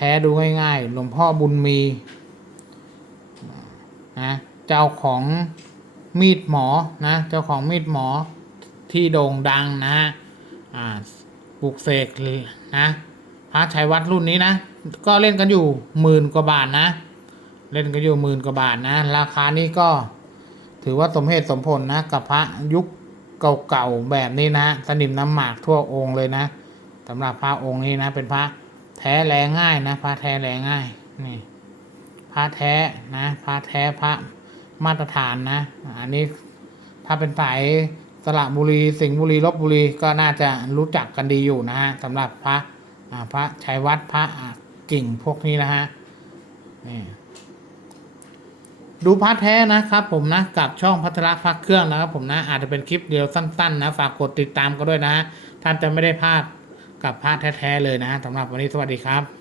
แท้ดูง่ายๆ หลวงพ่อบุญมีนะเจ้าของมีดหมอนะเจ้าของมีดหมอที่โด่งดังนะอ่าปลุกเสกนะพระชัยวัดรุ่นนี้นะ ก็เล่นกันอยู่หมื่นกว่าบาทนะ เล่นกันอยู่หมื่นกว่าบาทนะ ราคานี้ก็ถือว่าสมเหตุสมผลนะกับพระยุคเก่าๆแบบนี้นะสนิมน้ำหมากทั่วองค์เลยนะสำหรับพระองค์นี้นะเป็นพระ แท้แรงง่ายนะพระแท้แรงง่ายนี่พระแท้นะพระแท้พระมาตรฐานนะอันนี้ถ้าเป็นสายสระบุรีสิงห์บุรีลบบุรีก็น่าจะรู้จักกันดีอยู่นะฮะสำหรับพระพระชัยวัดพระกิ่งพวกนี้นะฮะนี่ดูพร์ทแท้นะครับผมนะกับช่องพัทระพักเครื่องนะครับผมนะอาจจะเป็นคลิปเดียวสั้น ๆ นะฝากกดติดตามก็ด้วยนะ ท่านจะไม่ได้พลาด กับพาร์ทแท้ๆเลยนะสำหรับวันนี้สวัสดีครับ